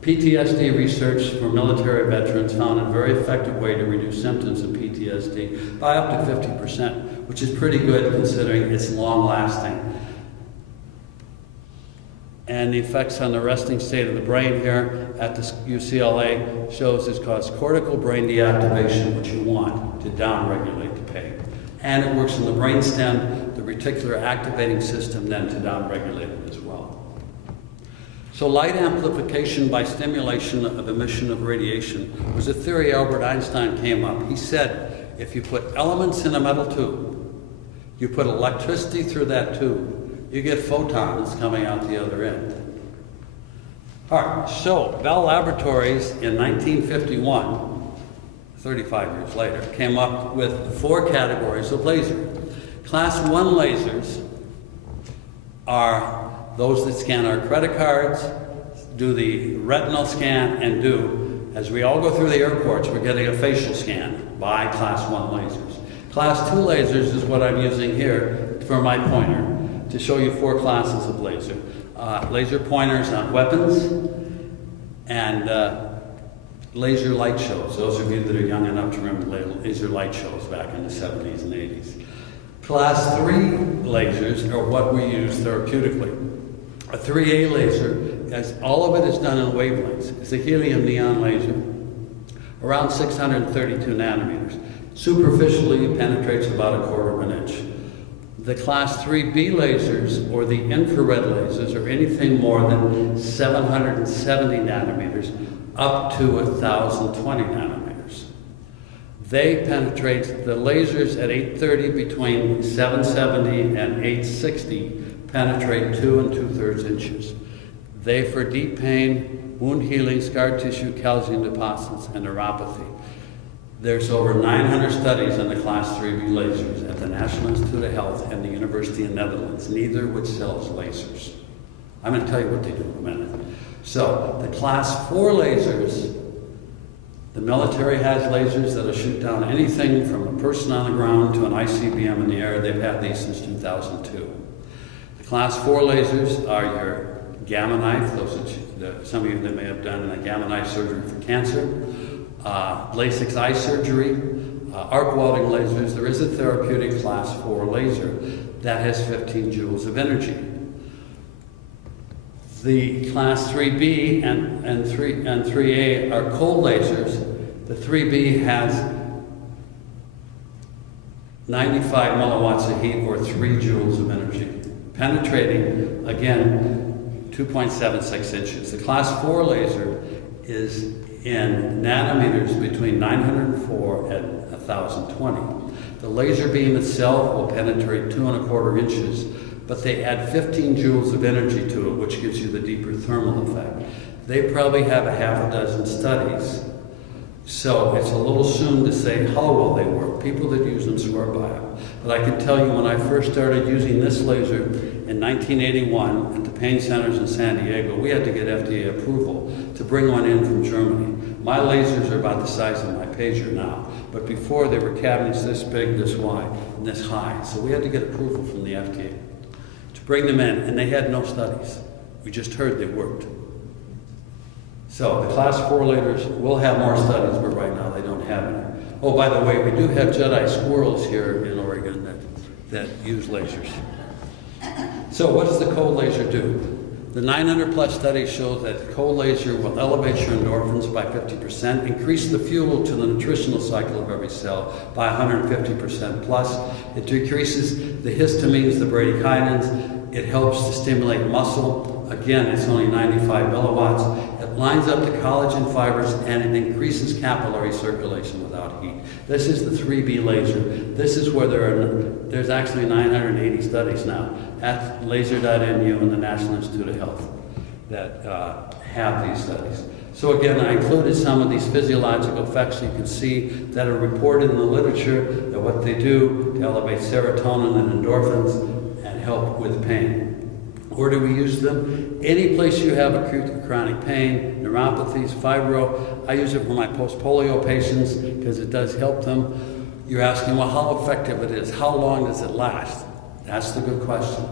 PTSD research for military veterans found a very effective way to reduce symptoms of PTSD by up to 50%. which is pretty good considering it's long-lasting. And the effects on the resting state of the brain here at the UCLA shows it's caused cortical brain deactivation, which you want to downregulate the pain. And it works in the brainstem, the reticular activating system, then to downregulate it as well. So light amplification by stimulation of emission of radiation was a theory Albert Einstein came up. He said, if you put elements in a metal tube, you put electricity through that tube, you get photons coming out the other end. All right, so Bell Laboratories in 1951, 35 years later, came up with 4 categories of laser. Class 1 lasers are those that scan our credit cards, do the retinal scan, and do, as we all go through the airports, we're getting a facial scan by Class 1 lasers. Class 2 lasers is what I'm using here for my pointer, to show you 4 classes of laser. Laser pointers on weapons and laser light shows. Those of you that are young enough to remember laser light shows back in the 70s and 80s. Class 3 lasers are what we use therapeutically. A 3A laser, as all of it is done in wavelengths, is a helium neon laser, around 632 nanometers. Superficially, it penetrates about 1/4 of an inch. The Class 3B lasers, or the infrared lasers, are anything more than 770 nanometers up to 1,020 nanometers. They penetrate, the lasers at 830 between 770 and 860 penetrate 2 2/3 inches. They for deep pain, wound healing, scar tissue, calcium deposits, and neuropathy. There's over 900 studies on the Class 3B lasers at the National Institute of Health and the University of Netherlands, neither which sells lasers. I'm going to tell you what they do in a minute. So, the Class 4 lasers, the military has lasers that'll shoot down anything from a person on the ground to an ICBM in the air. They've had these since 2002. The Class 4 lasers are your gamma knife, some of you that may have done a gamma knife surgery for cancer. LASIK eye surgery, arc welding lasers. There is a therapeutic Class 4 laser that has 15 joules of energy. The Class 3B and 3A are cold lasers. The 3B has 95 milliwatts of heat, or 3 joules of energy, penetrating, again, 2.76 inches. The Class 4 laser is in nanometers between 904 and 1,020. The laser beam itself will penetrate 2 1/4 inches, but they add 15 joules of energy to it, which gives you the deeper thermal effect. They probably have 6 studies, so it's a little soon to say how well they work. People that use them swear by them. But I can tell you, when I first started using this laser in 1981 at the pain centers in San Diego, we had to get FDA approval to bring one in from Germany. My lasers are about the size of my pager now, but before they were cabinets this big, this wide, and this high. So we had to get approval from the FDA to bring them in, and they had no studies. We just heard they worked. So the Class 4 lasers will have more studies, but right now they don't have any. Oh, by the way, we do have Jedi squirrels here in Oregon that use lasers. So what does the cold laser do? The 900+ studies show that the cold laser will elevate your endorphins by 50%, increase the fuel to the nutritional cycle of every cell by 150% plus. It decreases the histamines, the bradykinins. It helps to stimulate muscle. Again, it's only 95 milliwatts. It lines up the collagen fibers, and it increases capillary circulation without heat. This is the 3B laser. This is where there's actually 980 studies now at laser.nu and the National Institute of Health that have these studies. So again, I included some of these physiological effects you can see that are reported in the literature, that what they do to elevate serotonin and endorphins and help with pain. Where do we use them? Any place you have acute or chronic pain, neuropathies, fibro. I use it for my post-polio patients because it does help them. You're asking, well, how effective it is. How long does it last? That's the good question.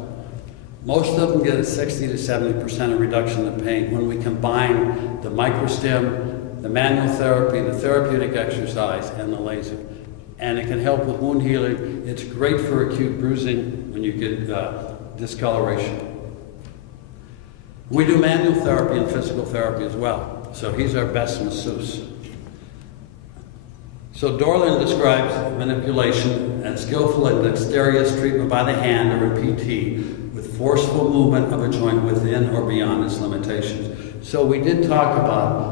Most of them get a 60 to 70% reduction in pain when we combine the microstim, the manual therapy, the therapeutic exercise, and the laser. and it can help with wound healing. It's great for acute bruising when you get discoloration. We do manual therapy and physical therapy as well, so he's our best masseuse. So Dorland describes manipulation as skillful and dexterous treatment by the hand or in PT with forceful movement of a joint within or beyond its limitations. So we did talk about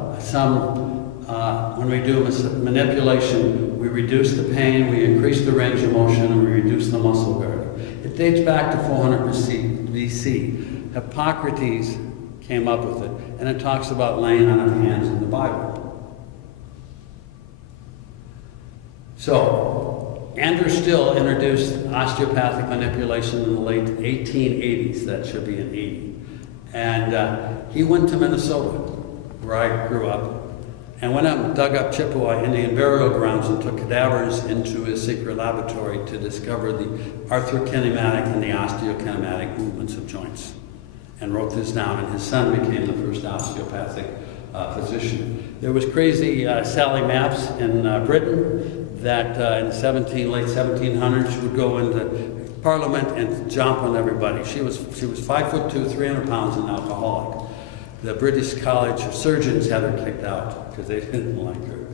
when we do manipulation, we reduce the pain, we increase the range of motion, and we reduce the muscle guard. It dates back to 400 BC. Hippocrates came up with it, and it talks about laying on of hands in the Bible. So, Andrew Still introduced osteopathic manipulation in the late 1880s, that should be in 80. And he went to Minnesota, where I grew up, and went out and dug up Chippewa Indian burial grounds and took cadavers into his secret laboratory to discover the arthrokinematic and the osteokinematic movements of joints, and wrote this down, and his son became the first osteopathic physician. There was crazy Sally Maps in Britain that in the late 1700s would go into Parliament and jump on everybody. She was 5'2", 300 pounds, and an alcoholic. The British College of Surgeons had her kicked out because they didn't like her.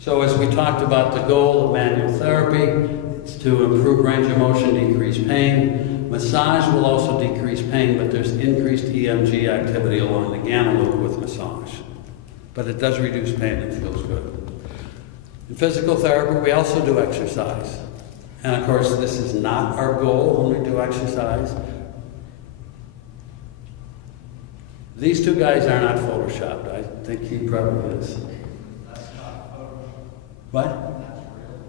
So as we talked about, the goal of manual therapy, it's to improve range of motion, decrease pain. Massage will also decrease pain, but there's increased EMG activity along the gamma loop with massage. But it does reduce pain, it feels good. In physical therapy, we also do exercise. And of course, this is not our goal when we do exercise. These two guys are not photoshopped. I think he probably is. That's not Photoshop. What? That's real.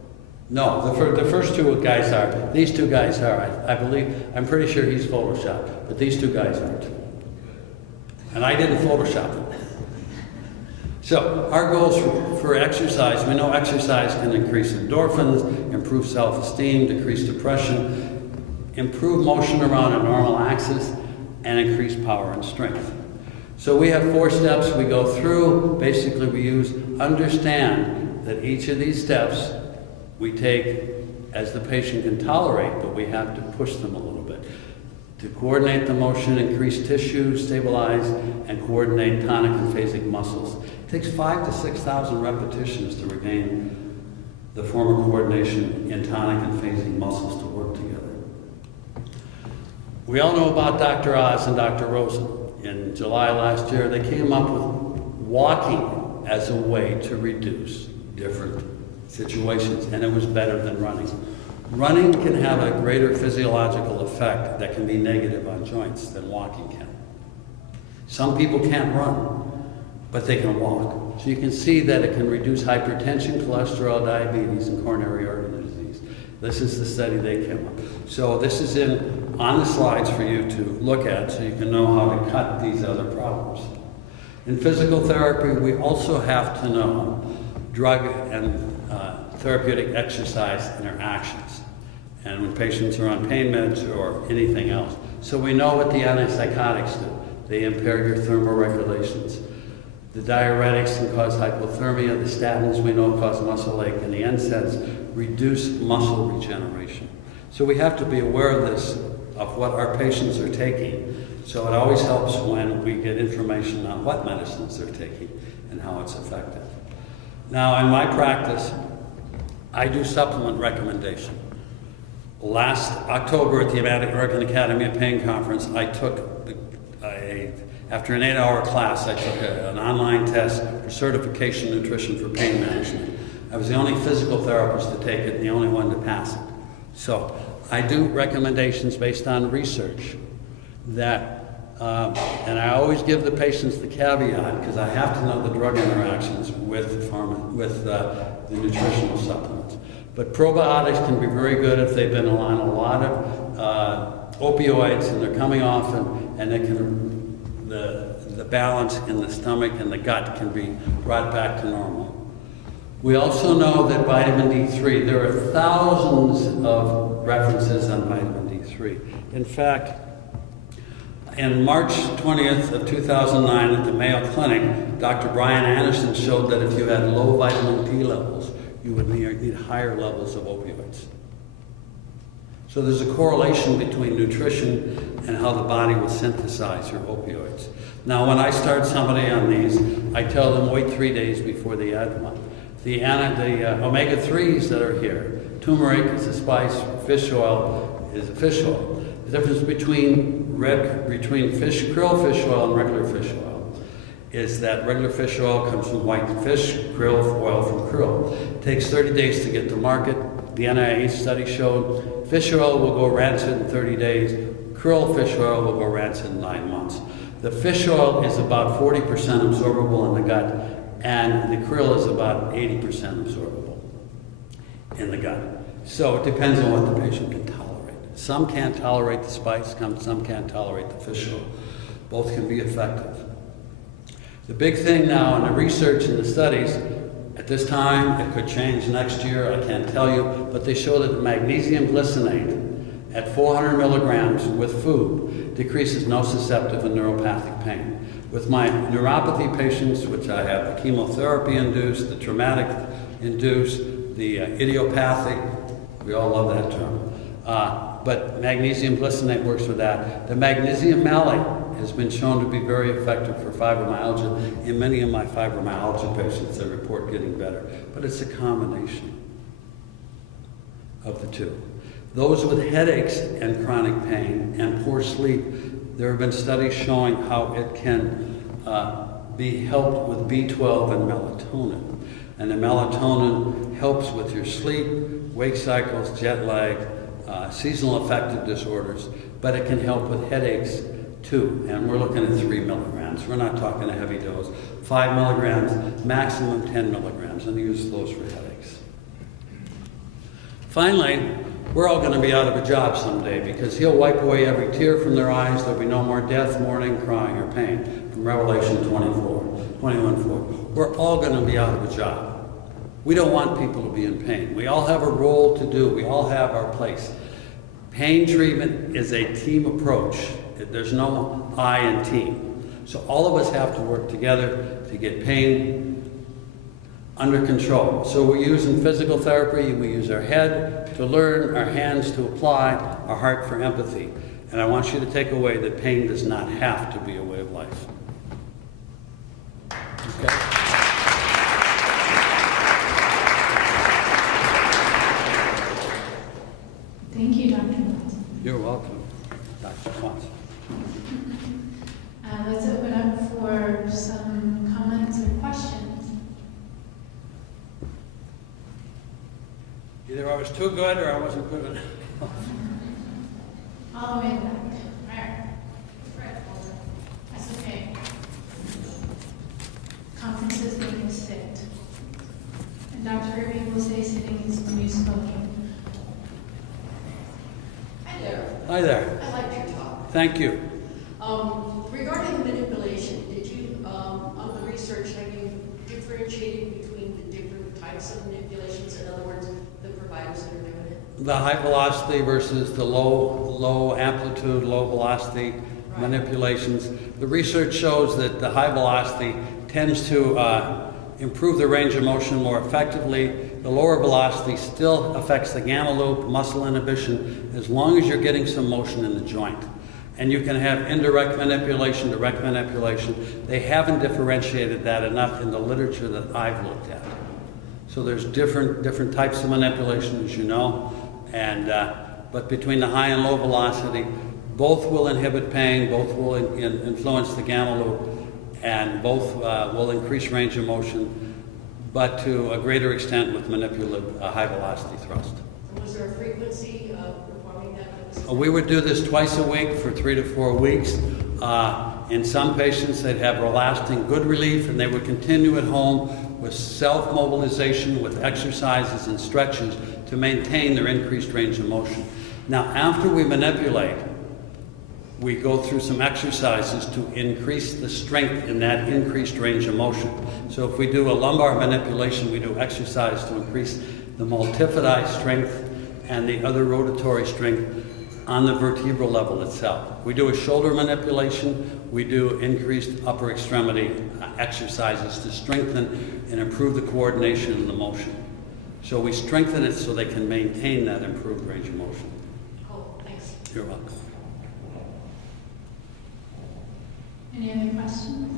No, the first two guys are. These two guys are. I believe, I'm pretty sure he's photoshopped, but these two guys aren't. And I didn't Photoshop it. So, our goals for exercise, we know exercise can increase endorphins, improve self-esteem, decrease depression, improve motion around a normal axis, and increase power and strength. So we have 4 steps we go through. Basically, understand that each of these steps we take as the patient can tolerate, but we have to push them a little bit. To coordinate the motion, increase tissue, stabilize, and coordinate tonic and phasic muscles. It takes 5,000 to 6,000 repetitions to regain the form of coordination in tonic and phasic muscles to work together. We all know about Dr. Oz and Dr. Rosen. In July last year, they came up with walking as a way to reduce different situations, and it was better than running. Running can have a greater physiological effect that can be negative on joints than walking can. Some people can't run, but they can walk. So you can see that it can reduce hypertension, cholesterol, diabetes, and coronary artery disease. This is the study they came up. So this is on the slides for you to look at so you can know how to cut these other problems. In physical therapy, we also have to know drug and therapeutic exercise interactions, and when patients are on pain meds or anything else. So we know what the antipsychotics do. They impair your thermoregulations. The diuretics can cause hypothermia. The statins we know cause muscle ache, and the NSAIDs reduce muscle regeneration. So we have to be aware of this, of what our patients are taking. So it always helps when we get information on what medicines they're taking and how it's effective. Now, in my practice, I do supplement recommendation. Last October at the American Academy of Pain Conference, I took, after an 8-hour class, I took an online test for certification nutrition for pain management. I was the only physical therapist to take it and the only one to pass it. So I do recommendations based on research that, and I always give the patients the caveat, because I have to know the drug interactions with the nutritional supplements. But probiotics can be very good if they've been on a lot of opioids and they're coming off, and they can, the balance in the stomach and the gut can be brought back to normal. We also know that vitamin D3, there are thousands of references on vitamin D3. In fact, in March 20th of 2009 at the Mayo Clinic, Dr. Brian Anderson showed that if you had low vitamin D levels, you would need higher levels of opioids. So there's a correlation between nutrition and how the body will synthesize your opioids. Now, when I start somebody on these, I tell them wait 3 days before they add one. The omega-3s that are here, turmeric is a spice, fish oil is a fish oil. The difference between krill fish oil and regular fish oil is that regular fish oil comes from white fish, krill oil from krill. It takes 30 days to get to market. The NIH study showed fish oil will go rancid in 30 days, krill fish oil will go rancid in 9 months. The fish oil is about 40% absorbable in the gut, and the krill is about 80% absorbable in the gut. So it depends on what the patient can tolerate. Some can't tolerate the spice, some can't tolerate the fish oil. Both can be effective. The big thing now in the research and the studies, at this time, it could change next year, I can't tell you, but they show that the magnesium glycinate at 400 milligrams with food decreases nociceptive and neuropathic pain. With my neuropathy patients, which I have the chemotherapy-induced, the traumatic-induced, the idiopathic, we all love that term, but magnesium glycinate works with that. The magnesium malate has been shown to be very effective for fibromyalgia. In many of my fibromyalgia patients, they report getting better. But it's a combination of the two. Those with headaches and chronic pain and poor sleep, there have been studies showing how it can be helped with B12 and melatonin. And the melatonin helps with your sleep, wake cycles, jet lag, seasonal affective disorders, but it can help with headaches too. And we're looking at 3 milligrams. We're not talking a heavy dose. 5 milligrams, maximum 10 milligrams, and use those for headaches. Finally, we're all going to be out of a job someday because he'll wipe away every tear from their eyes. There'll be no more death, mourning, crying, or pain. From Revelation 21:4. We're all going to be out of a job. We don't want people to be in pain. We all have a role to do. We all have our place. Pain treatment is a team approach. There's no I in team. So all of us have to work together to get pain under control. So we're using physical therapy. We use our head to learn, our hands to apply, our heart for empathy. And I want you to take away that pain does not have to be a way of life. Okay? Thank you, Dr. Watson. You're welcome, Dr. Swanson. Let's open up for some comments or questions. Either I was too good or I wasn't good enough. All the way back. All right. That's okay. Conferences make us sit. And Dr. Irving will say sitting is the new smoking. Hi there. Hi there. I liked your talk. Thank you. Regarding manipulation, did you, on the research, have you differentiated between the different types of manipulations? In other words, the providers that are doing it? The high velocity versus the low amplitude, low velocity manipulations. The research shows that the high velocity tends to improve the range of motion more effectively. The lower velocity still affects the gamma loop, muscle inhibition, as long as you're getting some motion in the joint. And you can have indirect manipulation, direct manipulation. They haven't differentiated that enough in the literature that I've looked at. So there's different types of manipulation, as you know, and but between the high and low velocity, both will inhibit pain, both will influence the gamma loop, and both will increase range of motion, but to a greater extent with manipulative high velocity thrust. Was there a frequency of performing that? We would do this twice a week for 3 to 4 weeks. In some patients, they'd have lasting good relief, and they would continue at home with self-mobilization, with exercises and stretches to maintain their increased range of motion. Now, after we manipulate, we go through some exercises to increase the strength in that increased range of motion. So if we do a lumbar manipulation, we do exercise to increase the multifidi strength and the other rotatory strength on the vertebral level itself. We do a shoulder manipulation, we do increased upper extremity exercises to strengthen and improve the coordination and the motion. So we strengthen it so they can maintain that improved range of motion. Cool, thanks. You're welcome. Any other questions?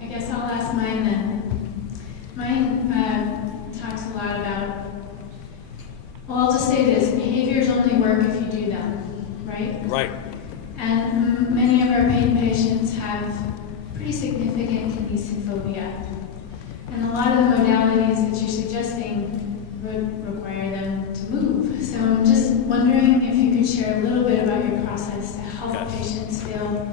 I guess I'll ask mine then. Mine talks a lot about, well, I'll just say this, behaviors only work if you do them, right? Right. And many of our pain patients have pretty significant kinesin phobia. And a lot of the modalities that you're suggesting would require them to move. So I'm just wondering if you could share a little bit about your process to help Yes. patients feel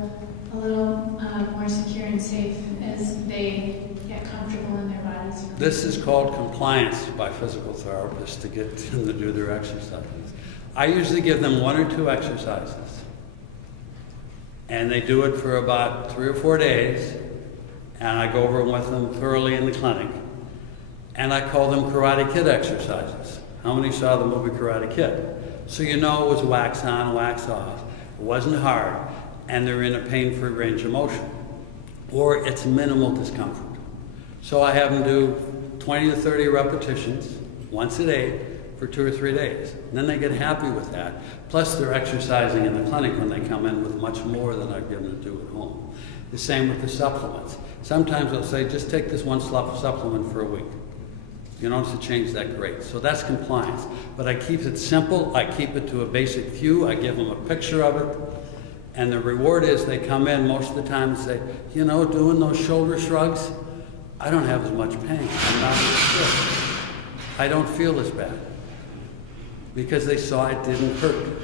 a little more secure and safe as they get comfortable in their bodies. This is called compliance by physical therapists to get them to do their exercises. I usually give them 1 or 2 exercises. And they do it for about 3 or 4 days. And I go over them with them thoroughly in the clinic. And I call them Karate Kid exercises. How many saw the movie Karate Kid? So you know it was wax on, wax off. It wasn't hard. And they're in a pain-free range of motion. Or it's minimal discomfort. So I have them do 20 to 30 repetitions once a day for 2 or 3 days. And then they get happy with that. Plus they're exercising in the clinic when they come in with much more than I've given them to do at home. The same with the supplements. Sometimes I'll say, just take this one supplement for a week. If you notice a change, that great. So that's compliance. But I keep it simple. I keep it to a basic view. I give them a picture of it. And the reward is they come in most of the time and say, you know, doing those shoulder shrugs, I don't have as much pain. I'm not as stiff. I don't feel as bad. Because they saw it didn't hurt.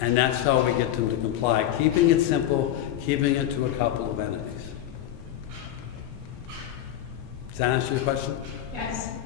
And that's how we get them to comply. Keeping it simple, keeping it to a couple of entities. Does that answer your question? Yes.